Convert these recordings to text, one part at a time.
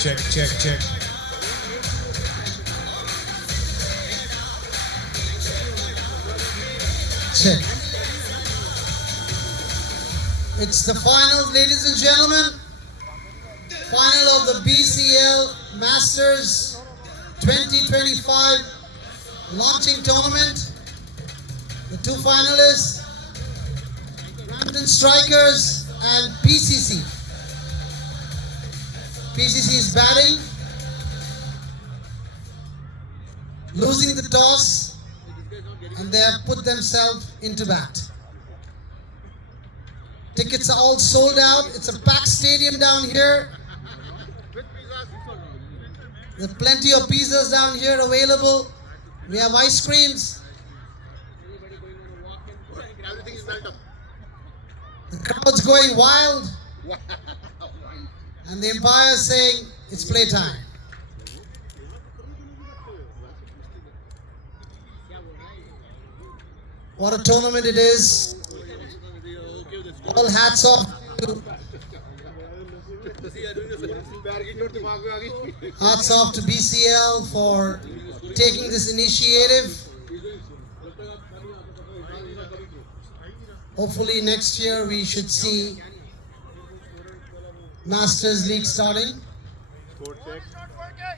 Check, check, check. Check. It's the final, ladies and gentlemen. Final of the BCL Masters 2025 launching tournament. The two finalists, Brampton Strikers and PCC. PCC is batting, losing the toss, and they have put themselves into bat. Tickets are all sold out. It's a packed stadium down here. There's plenty of pizzas down here available. We have ice creams. The crowd's going wild. And the umpire is saying it's playtime. What a tournament it is. All hats off to BCL for taking this initiative. Hopefully next year we should see Masters League starting. Sport check. What's not working?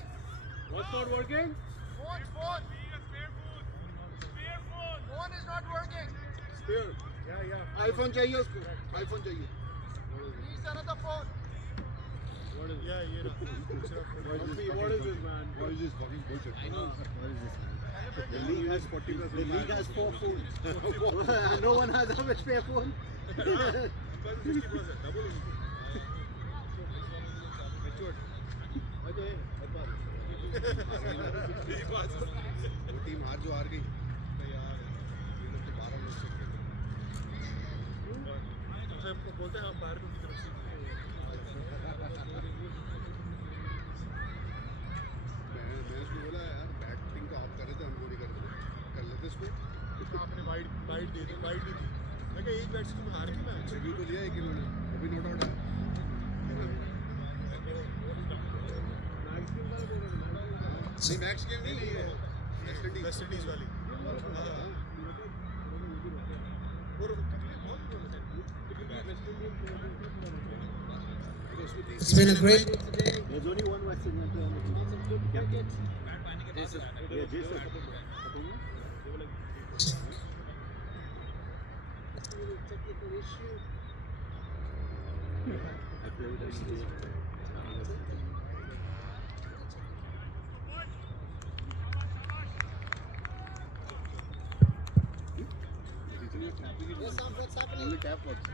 What's not working? Phone. Phone is not working. Spare. Yeah. iPhone चाहिए उसको. iPhone चाहिए. Please another phone. What is? Yeah. What is this, man? What is this fucking bullshit? I know. What is this, man? The league has 40. The league has 4 phones. No one has a spare phone. Team हार जो हार गई यार ये लोग तो 12 लोग से खेल रहे हैं बोलते हैं आप बाहर की तरफ से मैं उसको बोला यार बैटिंग तो आप कर रहे थे हम नहीं कर रहे कर लेते इसको आपने वाइड दे दी वाइड नहीं दी मैं क्या एक बैट से तुम हार गए मैच रिव्यू तो लिया है कि इन्होंने अभी नॉट आउट है नहीं मैक्स गेम नहीं है वेस्ट इंडीज वाली It's been a great day. There's only one West Indian player on the team. Technical issue. What's happening? Only tap works.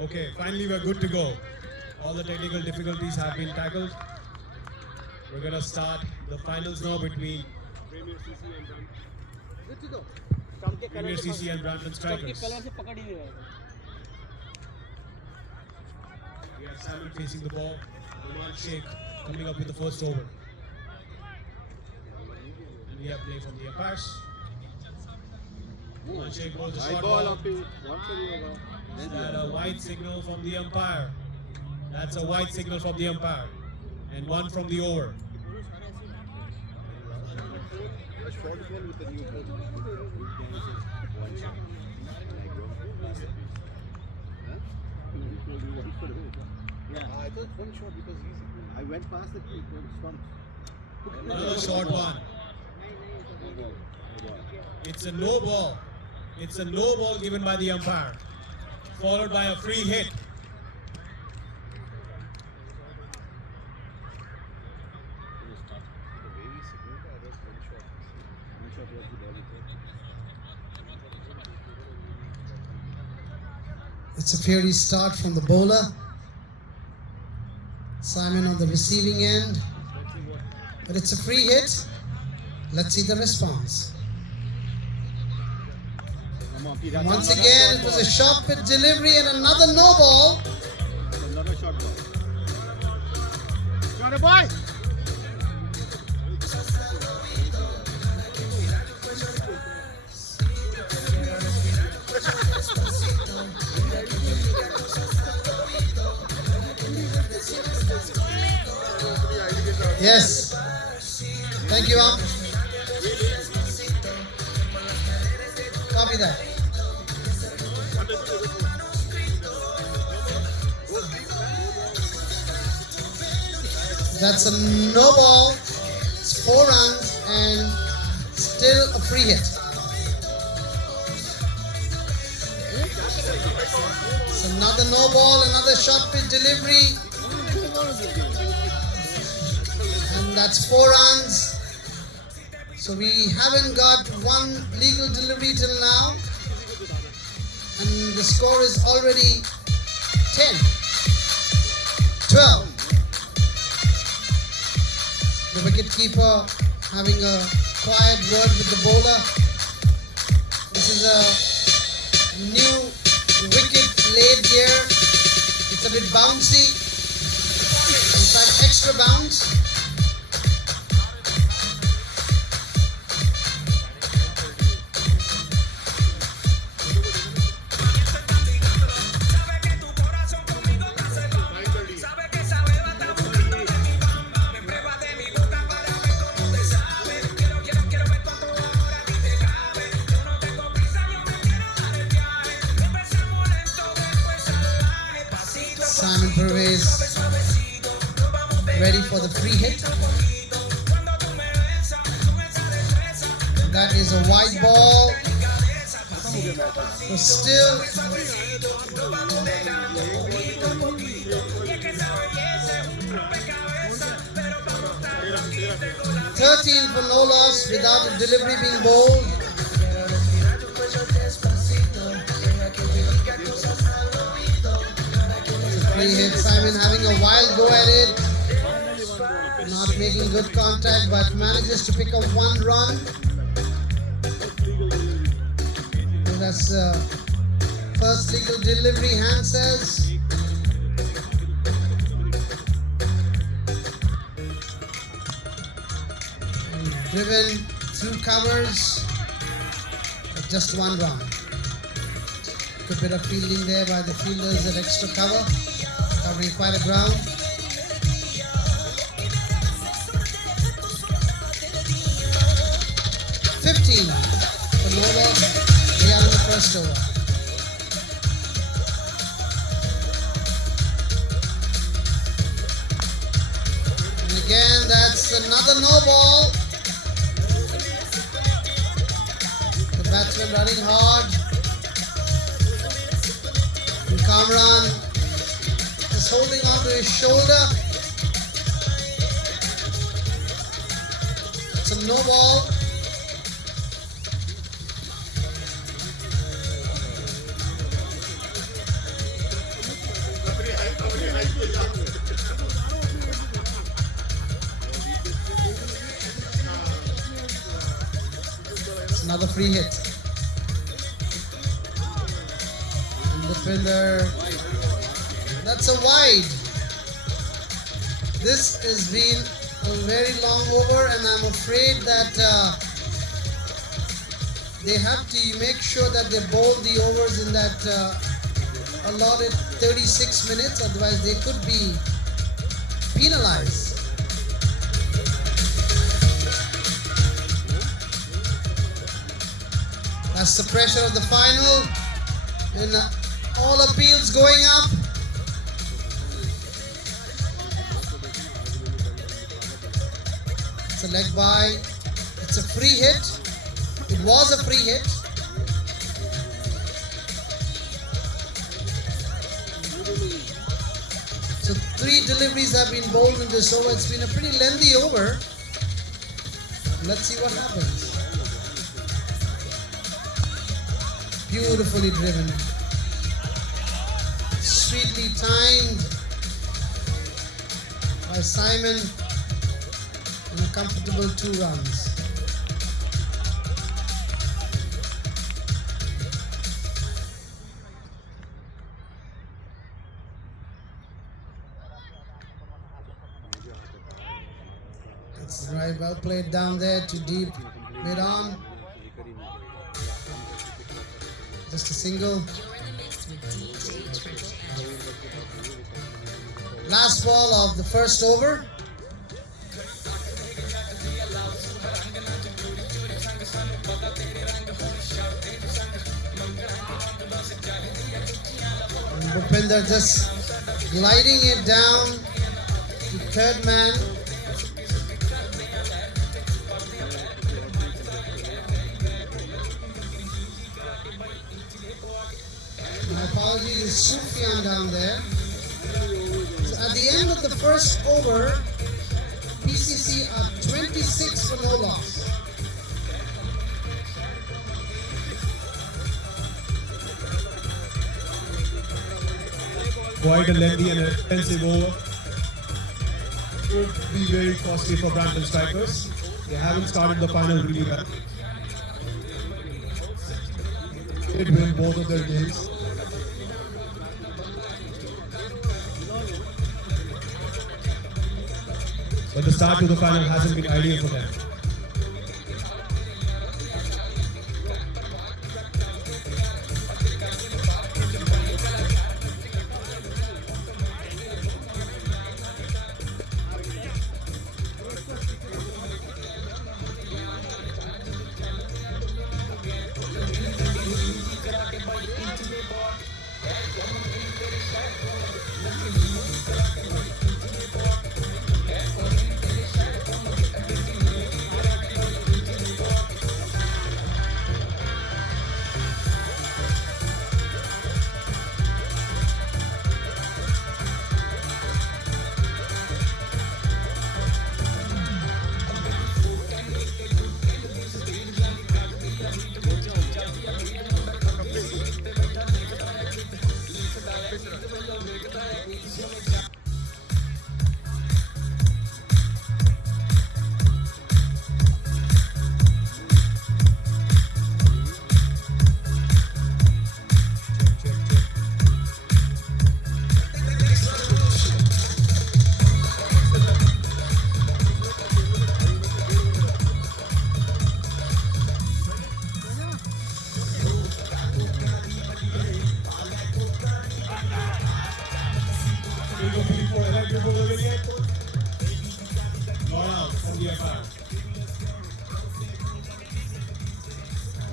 Okay, finally we're good to go. All the technical difficulties have been tackled. We're going to start the finals now between Premier CC and Brampton. Good to go. Premier CC and Brampton Strikers. We have Salmon facing the ball. Oman Sheikh coming up with the first over. And we have play from the umpires. Manshek bowls a High short ball ball. up to one for you. Is that a white signal from the umpire? That's a white signal from the umpire. And one from the over. With the new coach. Yeah, I thought one shot because I went past the stumps. Another short one. It's a no ball. It's a no ball given by the umpire. Followed by a free hit. It's a fiery start from the bowler. Simon on the receiving end. But it's a free hit. Let's see the response. And once again, it was a short pit delivery and another no ball. Another shot ball. Got a boy! Yes. Thank you, Am. Copy that. That's a no ball. It's 4 runs and still a free hit. It's another no ball, another short pitch delivery. And that's 4 runs. So we haven't got one legal delivery till now. And the score is already 10, 12. The wicketkeeper having a quiet word with the bowler. This is a new wicket laid here. It's a bit bouncy. In fact, extra bounce. Simon Pervez ready for the free hit. That is a wide ball. So still 13 for no loss without a delivery being bowled. Free hit. Simon having a wild go at it. Not making good contact, but manages to pick up 1 run. So that's first legal delivery, hand says. And driven through covers, but just 1 run. Good bit of fielding there by the fielders at extra cover, covering quite a ground. For no loss, we are in the first over. And again, that's another no ball. The batsman running hard. And Kamran is holding on to his shoulder. It's a no ball. Another free hit. And the fielder, that's a wide. This has been a very long over, and I'm afraid that they have to make sure that they bowl the overs in that allotted 36 minutes, otherwise they could be penalized. That's the pressure of the final, and all appeals going up. It's a leg by. It's a free hit. It was a free hit. So 3 deliveries have been bowled in this over. It's been a pretty lengthy over. Let's see what happens. Beautifully driven. Sweetly timed by Simon, and a comfortable 2 runs. It's right, well played down there to deep mid on. Just a single. Last ball of the first over. And Bhupinder just gliding it down to third man. My apologies, is Sufyan down there. So at the end of the first over, PCC are 26 for no loss. Quite a lengthy and expensive over. Could be very costly for Brampton strikers. They haven't started the final really well. Did win both of their games. But the start to the final hasn't been ideal for them.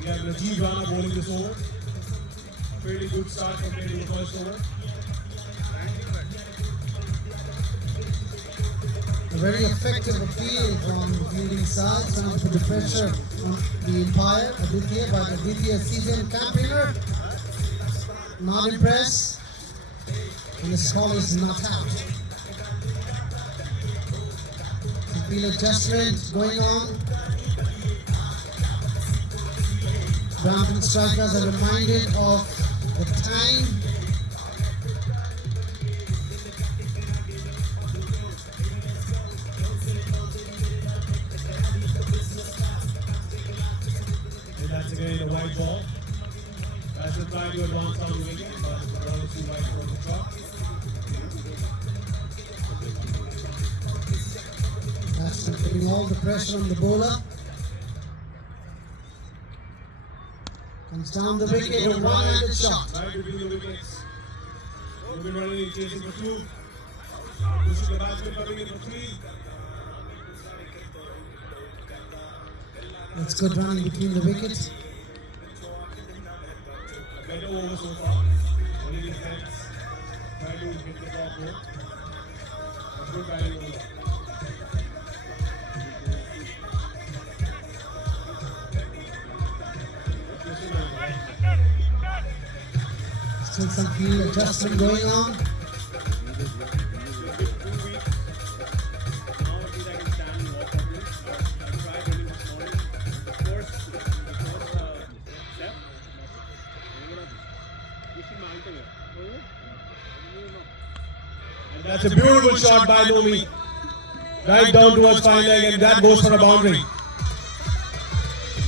We have Rajiv Rana bowling this over. Fairly good start compared to the first over. A very effective appeal from the fielding side, trying to put the pressure on the umpire, Aditya, but Aditya, seasoned campaigner, not impressed, and the call is not out. The field adjustment going on. Brampton strikers are reminded of the time. And that's again a white ball. That's a try to advance on the wicket, but the ball is too wide for the shot. That's putting all the pressure on the bowler. Comes down the wicket, a one-handed shot. Right between the wickets. We'll be running, chasing for 2. Pushing the batsman, coming in for 3. That's good running between the wickets. Better over so far. Only defense. Try to hit the top rope. A good batting over. Still some field adjustment going on. That's a beautiful shot by Nomi. Right down towards fine leg, and that goes for a boundary.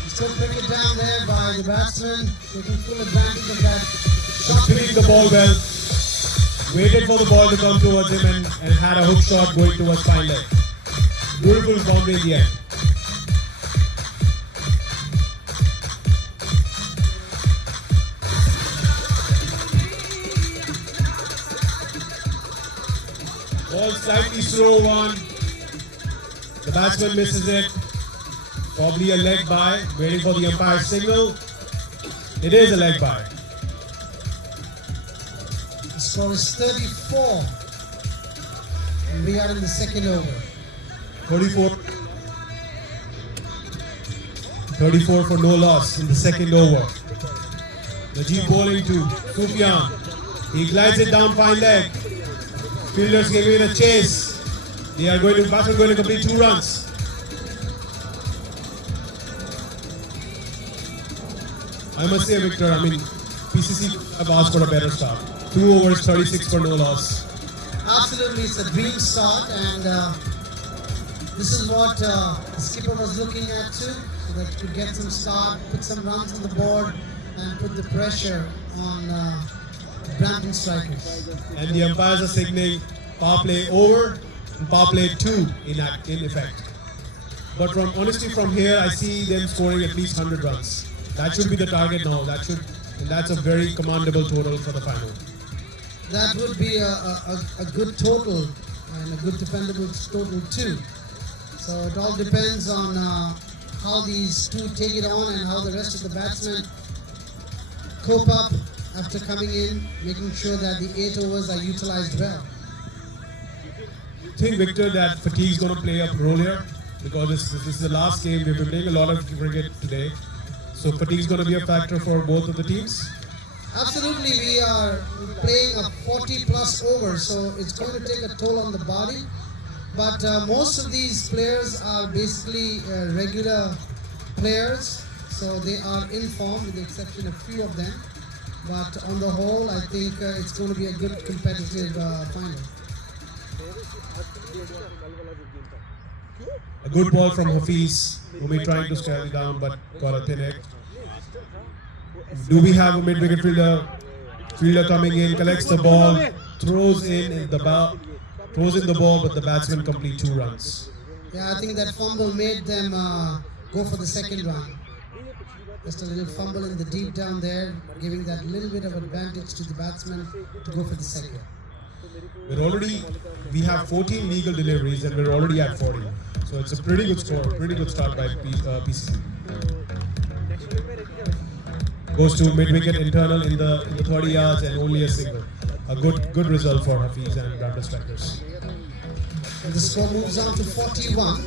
Still pick it down there by the batsman, taking full advantage of that shot. Hitting the ball well. Waited for the ball to come towards him and had a hook shot going towards fine leg. Beautiful boundary in the end. Ball slightly slow one. The batsman misses it. Probably a leg by. Waiting for the umpire's signal. It is a leg by. The score is 34. And we are in the second over. 34. 34 for no loss in the second over. Najib bowling to Sufyan. He glides it down fine leg. Fielders giving it a chase. They are batsmen going to complete 2 runs. I must say, Victor, PCC have asked for a better start. 2 overs, 36 for no loss. Absolutely, it's a dream start, and this is what the skipper was looking at too, so that he could get some start, put some runs on the board, and put the pressure on Brampton strikers. And the umpires are signaling power play over and power play 2 in effect. But honestly, from here, I see them scoring at least 100 runs. That should be the target now. And that's a very commendable total for the final. That would be a good total and a good defendable total too. So it all depends on how these two take it on and how the rest of the batsmen cope up after coming in, making sure that the 8 overs are utilized well. Do you think, Victor, that fatigue is going to play a role here? Because this is the last game. We've been playing a lot of cricket today. So fatigue is going to be a factor for both of the teams? Absolutely, we are playing a 40 plus over, so it's going to take a toll on the body. But most of these players are basically regular players, so they are in form with the exception of a few of them. But on the whole, I think it's going to be a good competitive final. A good ball from Hafiz, Umi trying to stare it down but got a thin egg. Do we have a mid-wicket fielder? Fielder coming in, collects the ball, throws in the ball, but the batsman complete 2 runs. Yeah, I think that fumble made them go for the second run. Just a little fumble in the deep down there, giving that little bit of advantage to the batsman to go for the second. We have 14 legal deliveries and we're already at 40. So it's a pretty good score, pretty good start by PCC. Goes to mid-wicket internal in the 30 yards and only a single. A good result for Hafiz and Brampton strikers. And the score moves on to 41.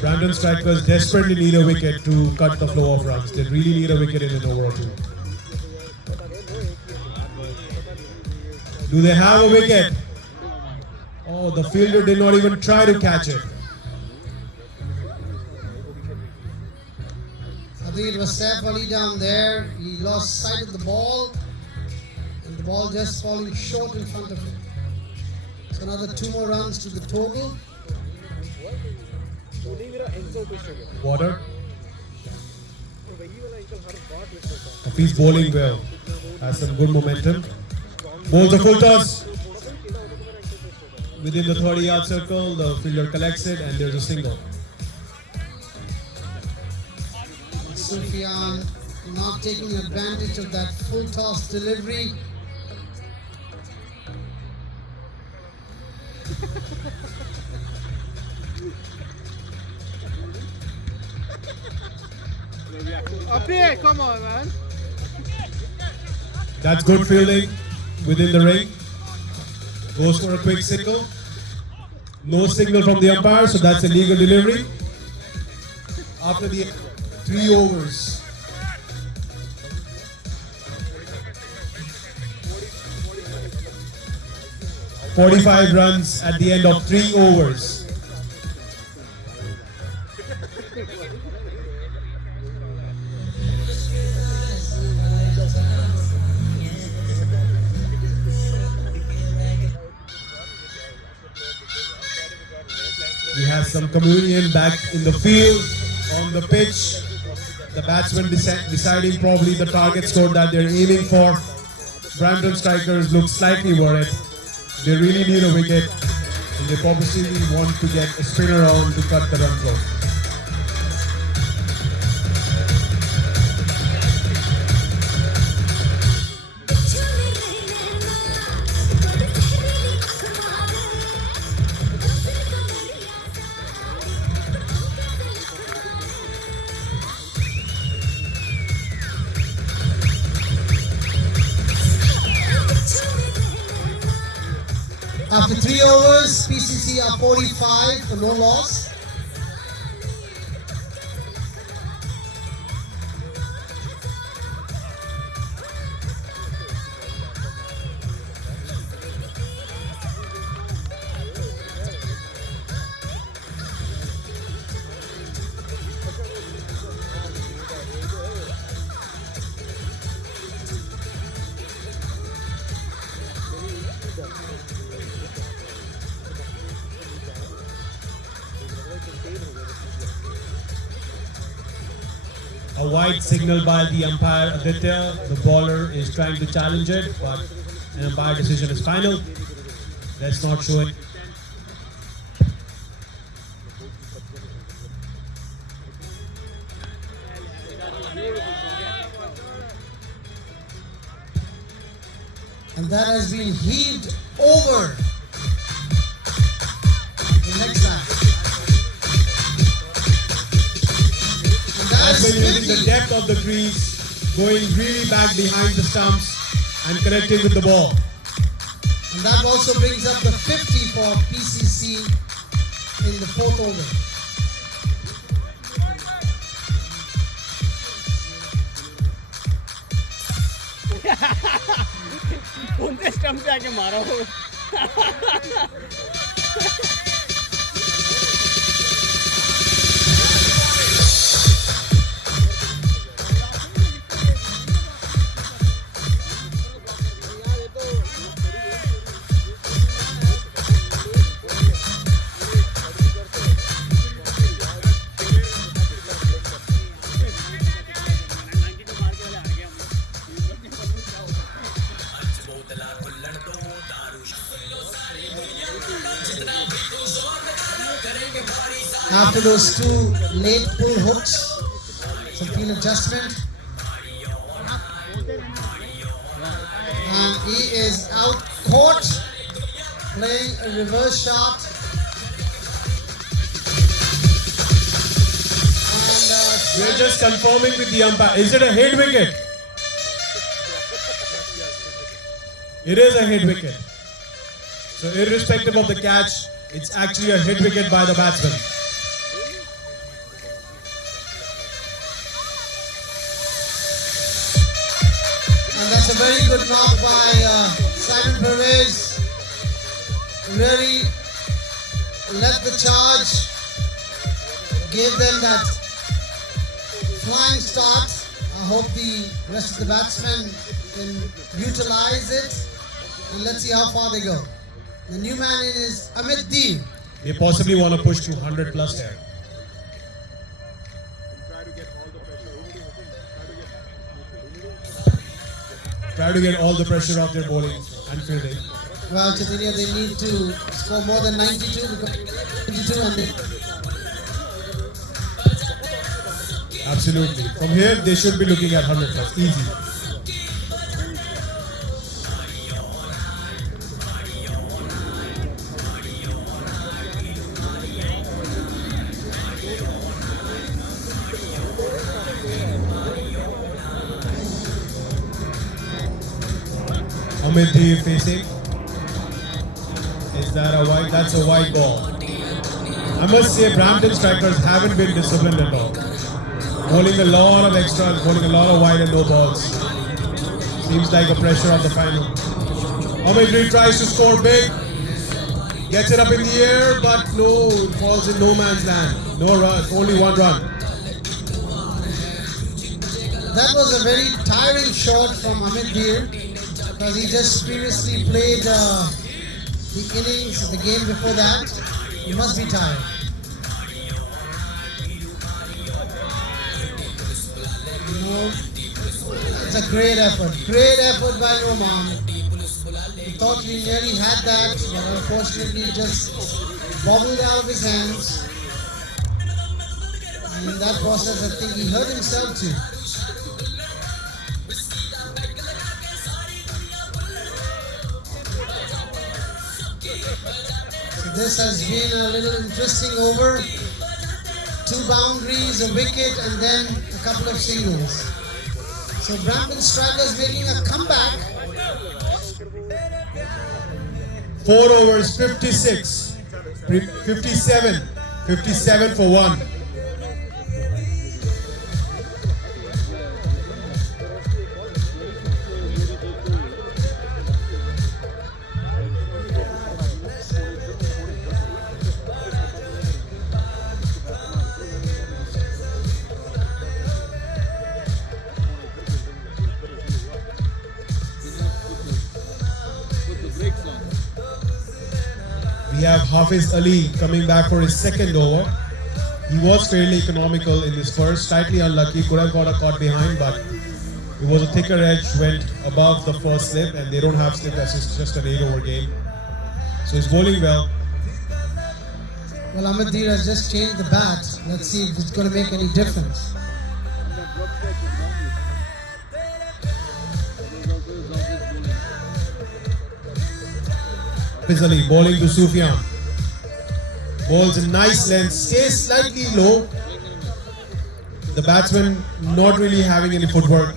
Brampton strikers desperately need a wicket to cut the flow of runs. They really need a wicket in an over or 2. Do they have a wicket? Oh, the fielder did not even try to catch it. I think it was Saif Ali down there. He lost sight of the ball, and the ball just falling short in front of him. So another 2 more runs to the total. Water. Hafiz bowling well. Has some good momentum. Bowls a full toss. Within the 30-yard circle, the fielder collects it and there's a single. Sufyan not taking advantage of that full toss delivery. Up here, come on, man. That's good fielding within the ring. Goes for a quick signal. No signal from the umpire, so that's a legal delivery. After the 3 overs. "45 runs at the end of 3 overs. We have some communion back in the field, on the pitch. The batsman deciding probably the target score that they're aiming for. Brampton strikers look slightly worried. They really need a wicket, and they obviously want to get a spinner on to cut the run flow. After 3 overs, PCC are 45 for no loss. A wide signal by the umpire Aditya. The bowler is trying to challenge it, but an umpire decision is final. Let's not show it. And that has been heaved over. The next match. And that That's is been using the 50. depth of the crease, going really back behind the stumps and connecting with the ball. And that also brings up the 50 for PCC in the 4th over. उनके stump पे आके मारा हो After those 2 late pull hooks, some field adjustment. And he is out caught, playing a reverse shot. And We're just confirming with the umpire. Is it a head wicket? It is a head wicket. So irrespective of the catch, it's actually a head wicket by the batsman. And that's a very good knock by Simon Pervez. Really led the charge, gave them that flying start. I hope the rest of the batsmen can utilize it, and let's see how far they go. The new man in is Amit Dev. They possibly want to push to 100 plus here. Try to get all the pressure off their bowling and fielding. Well, Chaitanya, they need to score more than 92 because 92 and they Absolutely. From here, they should be looking at 100 plus. Easy. Amit Dev facing. Is that a wide? That's a wide ball. I must say, Brampton strikers haven't been disciplined at all. Bowling a lot of extras, bowling a lot of wide and no balls. Seems like a pressure of the final. Amit Dev tries to score big. Gets it up in the air, but no, it falls in no man's land. No run, only one run. That was a very tiring shot from Amit Dev, because he just previously played the innings, the game before that. He must be tired. No, it's a great effort by Noman. He thought he nearly had that, but unfortunately it just bobbled out of his hands. And in that process, I think he hurt himself too. This has been a little interesting over. 2 boundaries, a wicket, and then a couple of singles. So Brampton strikers making a comeback. 4 overs, 56, 57 for 1. We have Hafiz Ali coming back for his second over. He was fairly economical in his first, slightly unlucky, could have got a caught behind, but it was a thicker edge, went above the first slip, and they don't have slip assist, just an 8 over game. So he's bowling well. Well, Amit Dev has just changed the bat. Let's see if it's going to make any difference. Hafiz Ali bowling to Sufyan. Bowls a nice length, stays slightly low. The batsman not really having any footwork.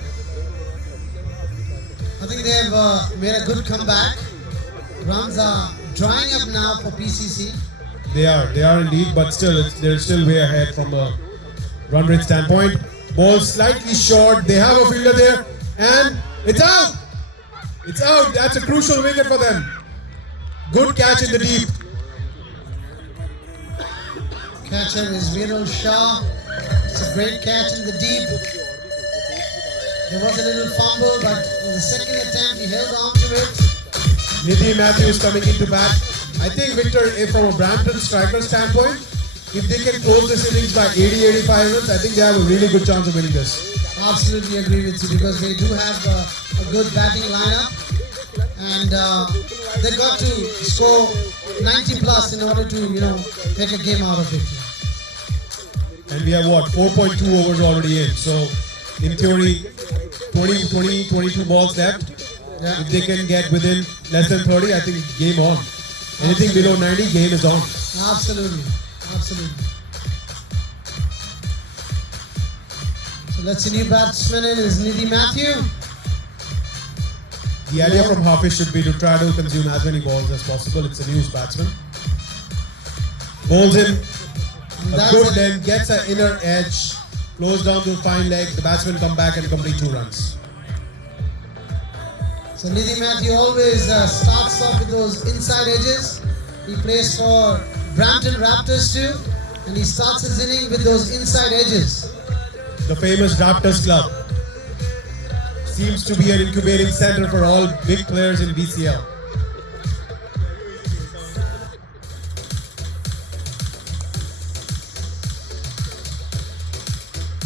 I think they have made a good comeback. Runs are drying up now for PCC. They are indeed, but still, they're still way ahead from a run rate standpoint. Ball slightly short, they have a fielder there, and it's out! It's out, that's a crucial wicket for them. Good catch in the deep. Catcher is Viral Shah. It's a great catch in the deep. There was a little fumble, but in the second attempt, he held on to it. Nidhi Matthews coming into bat. I think, Victor, if from a Brampton striker standpoint, if they can close this innings by 80-85 runs, I think they have a really good chance of winning this. Absolutely agree with you, because they do have a good batting lineup, and they got to score 90 plus in order to, take a game out of it. And we have 4.2 overs already in. So in theory, 22 balls left. Yeah. If they can get within less than 30, I think game on. Anything below 90, game is on. Absolutely. So let's see, new batsman in is Nidhi Matthew. The idea from Hafiz should be to try to consume as many balls as possible. It's a news batsman. Bowls in a good length, gets an inner edge, flows down to a fine leg. The batsman come back and complete 2 runs. So Nidhi Matthew always starts off with those inside edges. He plays for Brampton Raptors too, and he starts his inning with those inside edges. The famous Raptors club seems to be an incubating center for all big players in BCL.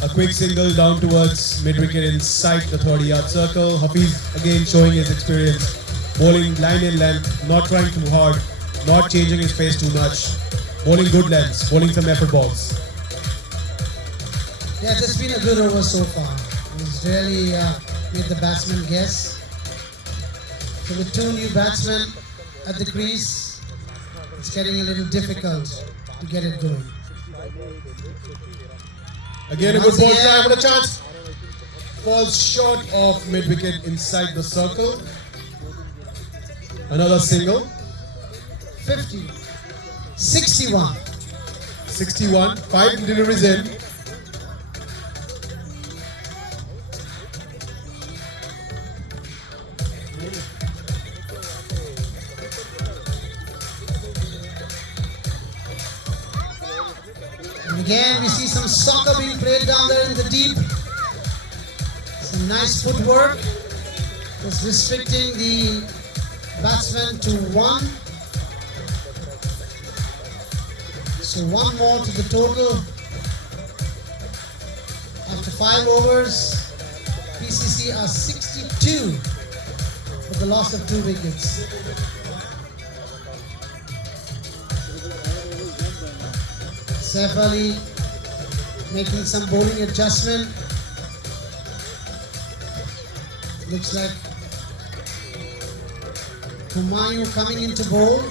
A quick single down towards mid-wicket inside the 30-yard circle. Hafiz again showing his experience. Bowling line in length, not trying too hard, not changing his pace too much. Bowling good lengths, bowling some effort balls. Yeah, it's been a good over so far. It's really made the batsman guess. So with two new batsmen at the crease, it's getting a little difficult to get it going. Again, a good ball try, but a chance. Falls short of mid-wicket inside the circle. Another single. 50, 61. 61, 5 deliveries in. And again, we see some soccer being played down there in the deep. Some nice footwork. Just restricting the batsman to one. So one more to the total. After 5 overs, PCC are 62 for the loss of 2 wickets. Saif Ali making some bowling adjustment. Looks like Humayun coming into bowl.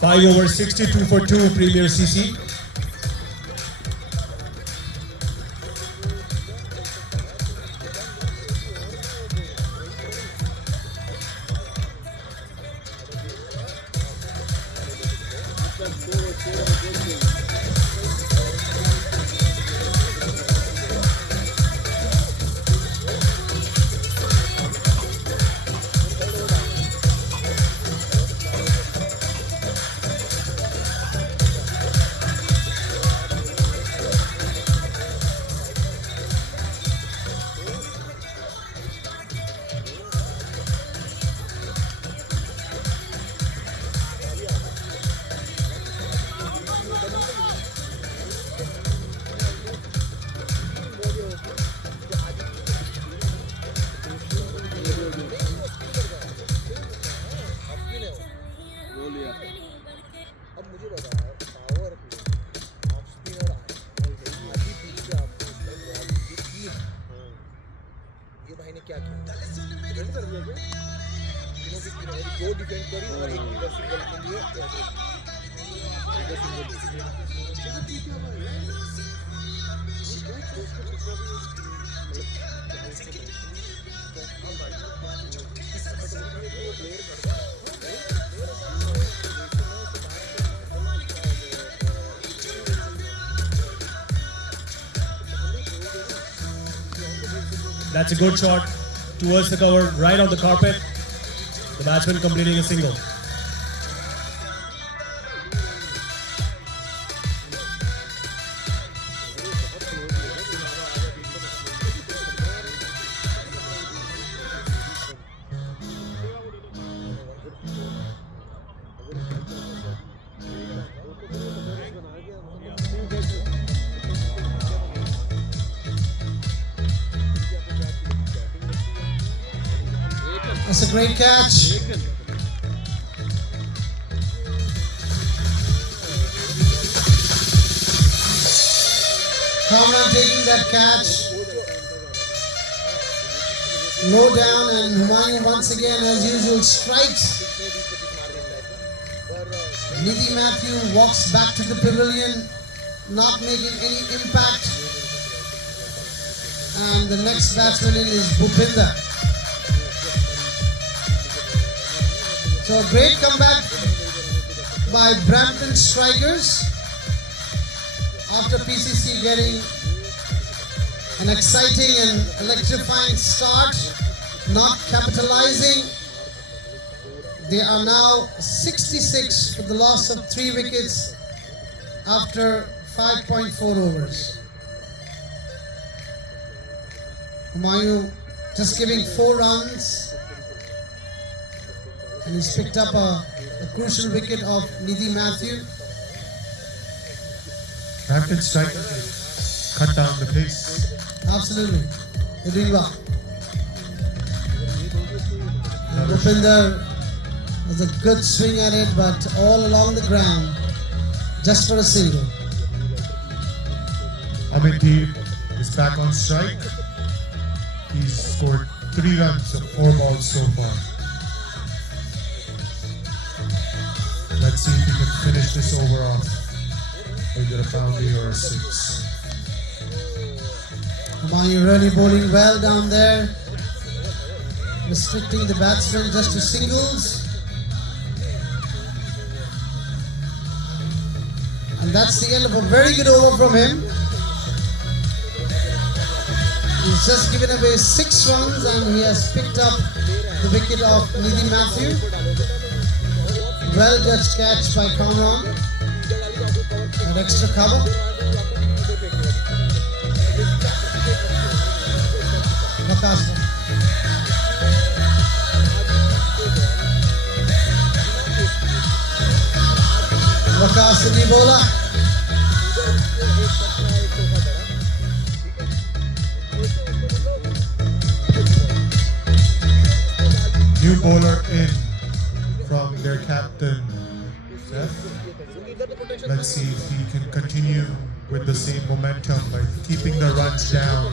Five over 62 for 2, Premier CC. क्या किया defend कर दिया क्या तीनों की दो defend करी और एक इधर सिंगल के लिए इधर That's a good shot towards the cover, right on the carpet. The batsman completing a single. That's a great catch. Kamran taking that catch. Low down, and Humayun once again, as usual, strikes. Nidhi Matthew walks back to the pavilion, not making any impact. And the next batsman in is Bhupinder. So a great comeback by Brampton Strikers after PCC getting an exciting and electrifying start, not capitalizing. They are now 66 for the loss of 3 wickets after 5.4 overs. Humayun just giving 4 runs. And he's picked up a crucial wicket of Nidhi Matthew. Brampton Strikers cut down the pace. Absolutely. They're doing well. Bhupinder Was a good swing at it, but all along the ground, just for a single. Amit is back on strike. He's scored 3 runs of 4 balls so far. Let's see if he can finish this over off. Either a boundary or a 6. Humayun really bowling well down there, restricting the batsman just to singles. And that's the end of a very good over from him. He's just given away 6 runs and he has picked up the wicket of Nidhi Matthew. Well judged catch by Kamran. An extra cover. Waqas. Waqas the new bowler. New bowler in from their captain, Seth. Let's see if he can continue with the same momentum by keeping the runs down.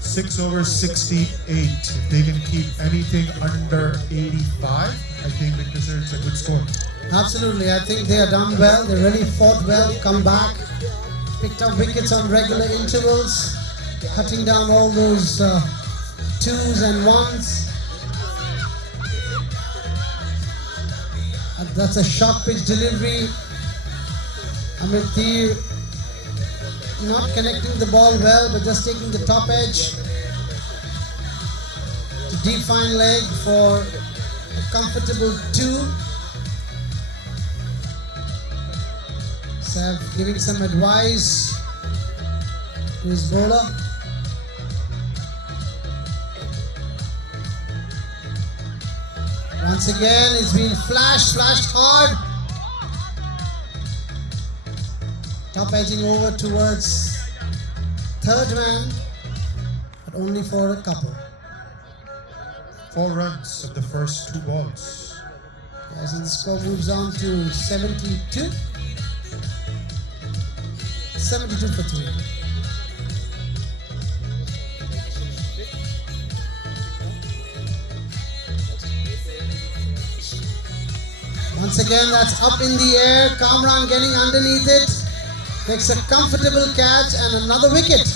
6 over 68. If they can keep anything under 85, I think it's a good score. Absolutely, I think they are done well. They really fought well, come back, picked up wickets on regular intervals, cutting down all those 2s and 1s. And that's a short pitch delivery. Amit not connecting the ball well, but just taking the top edge to deep fine leg for a comfortable 2. Sav giving some advice to his bowler. Once again, it's been flashed hard. Top edging over towards third man, but only for a couple. 4 runs of the first 2 balls. Yes, and the score moves on to 72. 72 for 3. Once again, that's up in the air. Kamran getting underneath it. Takes a comfortable catch and another wicket.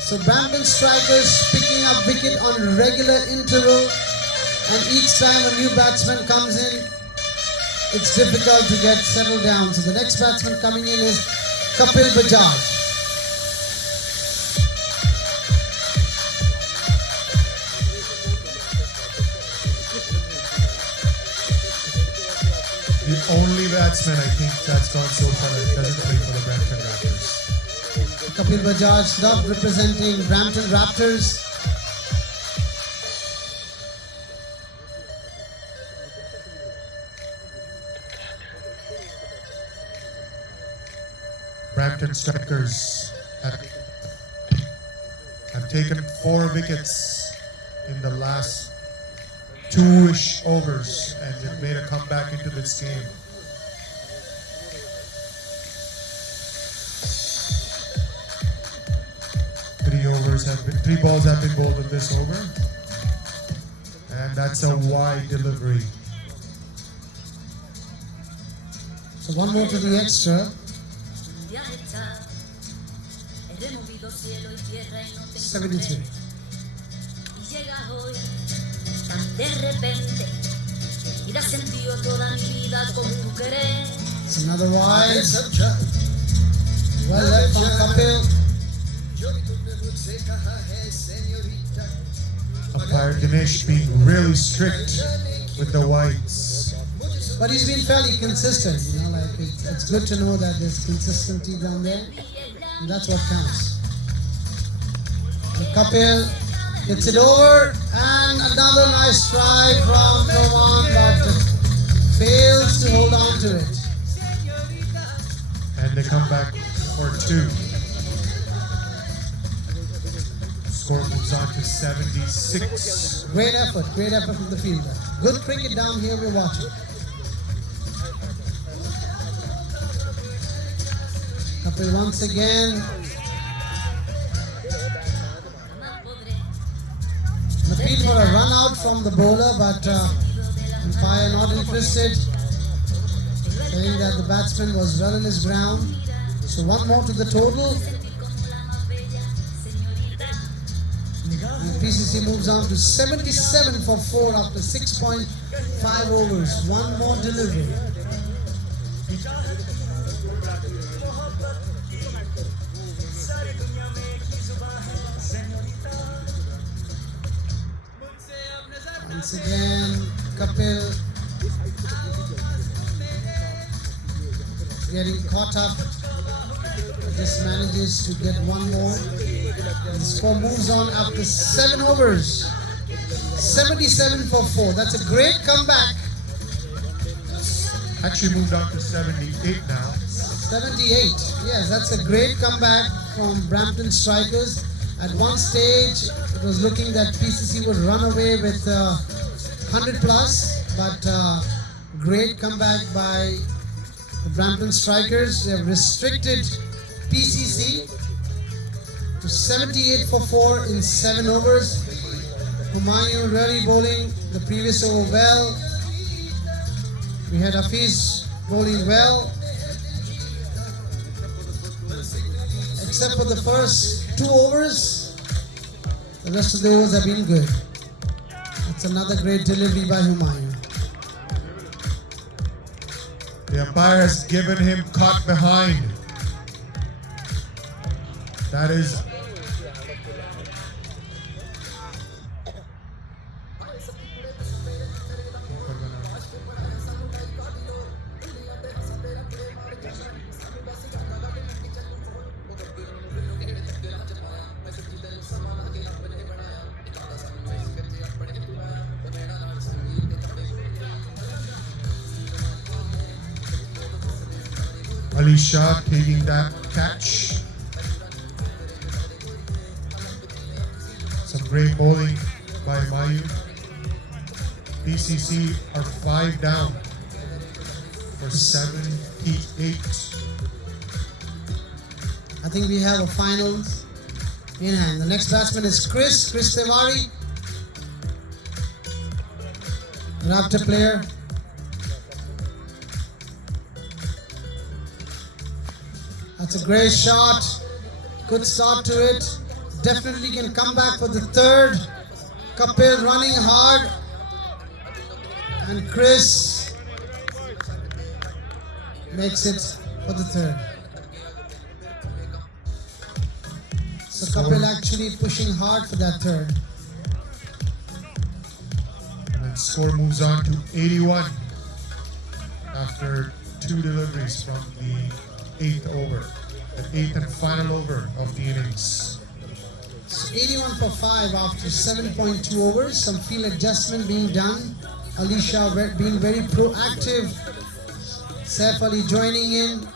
So Brampton strikers picking up wicket on regular interval, and each time a new batsman comes in, it's difficult to get settled down. So the next batsman coming in is Kapil Bajaj. The only batsman I think that's gone so far that doesn't play for the Brampton Raptors. Kapil Bajaj loved representing Brampton Raptors. Brampton strikers have taken 4 wickets in the last 2-ish overs and they've made a comeback into this game. Three balls have been bowled in this over, and that's a wide delivery. So one more to the extra. 73. It's another wide. Well left from Kapil. Umpire Dinesh being really strict with the wides. But he's been fairly consistent, you know, like it's good to know that there's consistency down there, and that's what counts. And Kapil gets it over, and another nice try from Roman, but fails to hold on to it. And they come back for 2. Score moves on to 76. Great effort from the fielder. Good cricket down here we're watching. Kapil once again. The field for a run out from the bowler, but umpire not interested, saying that the batsman was well in his ground. So one more to the total. And PCC moves on to 77 for 4 after 6.5 overs. One more delivery. Once again, Kapil getting caught up. Just manages to get one more. The score moves on after 7 overs. 77 for 4. That's a great comeback. Actually moved on to 78 now. 78. Yes, that's a great comeback from Brampton strikers. At one stage, it was looking that PCC would run away with 100 plus, but great comeback by the Brampton strikers. They have restricted PCC to 78 for 4 in 7 overs. Humayun really bowling the previous over well. We had Hafiz bowling well, except for the first 2 overs. The rest of the overs have been good. It's another great delivery by Humayun. The umpire has given him caught behind. That is Ali Shah taking that catch. Some great bowling by Mayu. PCC are 5 down for 78. I think we have a finals in hand. The next batsman is Chris Tiwari, Raptor player. That's a great shot. Good start to it. Definitely can come back for the third. Kapil running hard. And Chris makes it for the third. So Kapil actually pushing hard for that third. And score moves on to 81 after 2 deliveries from the 8th over, the 8th and final over of the innings. So 81 for 5 after 7.2 overs. Some field adjustment being done. Alicia being very proactive. Saif Ali joining in,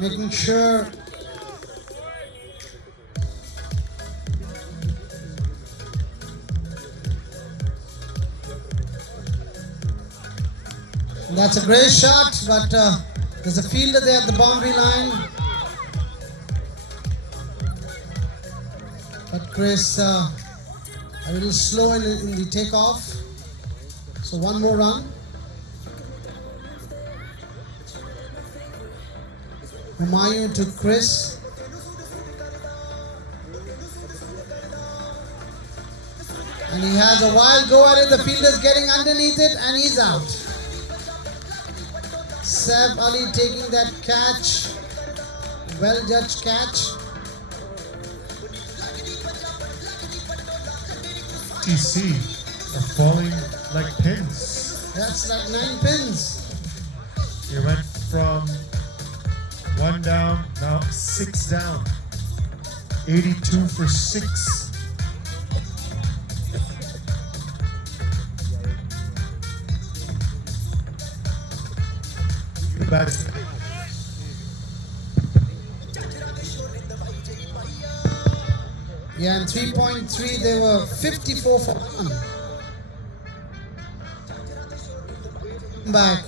making sure that's a great shot, but there's a fielder there at the boundary line. But Chris a little slow in the takeoff. So one more run. Humayun to Chris. And he has a wild go at it. The fielder's getting underneath it and he's out. Saif Ali taking that catch. Well judged catch. TC are falling like pins. That's like 9 pins. They went from 1 down, now 6 down. 82 for 6. That's Yeah, and 3.3 they were 54 for 1. Comeback.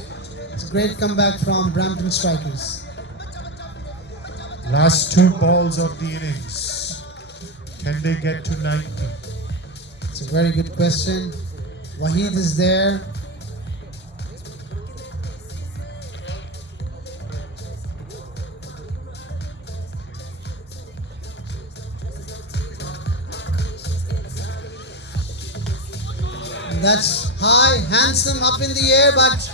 It's a great comeback from Brampton Strikers. Last 2 balls of the innings. Can they get to 90? It's a very good question. Waheed is there. That's high, handsome up in the air, but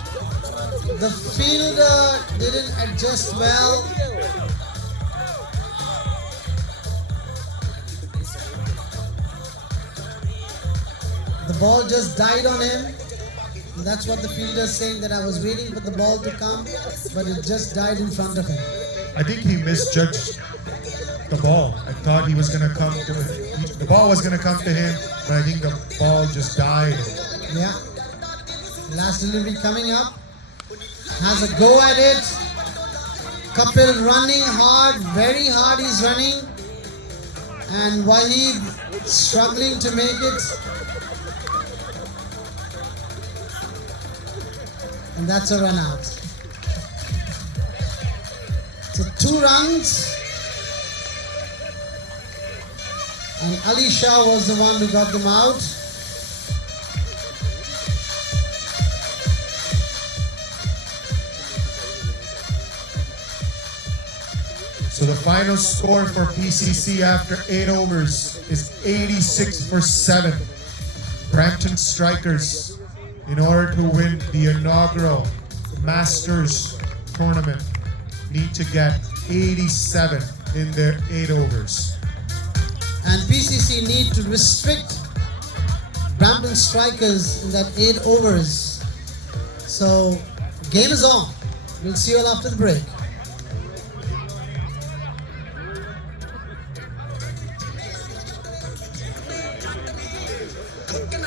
the fielder didn't adjust well. The ball just died on him. And that's what the fielder is saying, that I was waiting for the ball to come, but it just died in front of him. I think he misjudged the ball. I thought he was going to come to the ball was going to come to him, but I think the ball just died. Yeah. Last delivery coming up. Has a go at it. Kapil running hard, very hard he's running. And Waheed struggling to make it. And that's a run out. So 2 runs. And Ali Shah was the one who got them out. So the final score for PCC after 8 overs is 86 for 7. Brampton Strikers, in order to win the inaugural Masters tournament, need to get 87 in their 8 overs. And PCC need to restrict Brampton Strikers in that 8 overs. So game is on. We'll see you all after the break. Cooking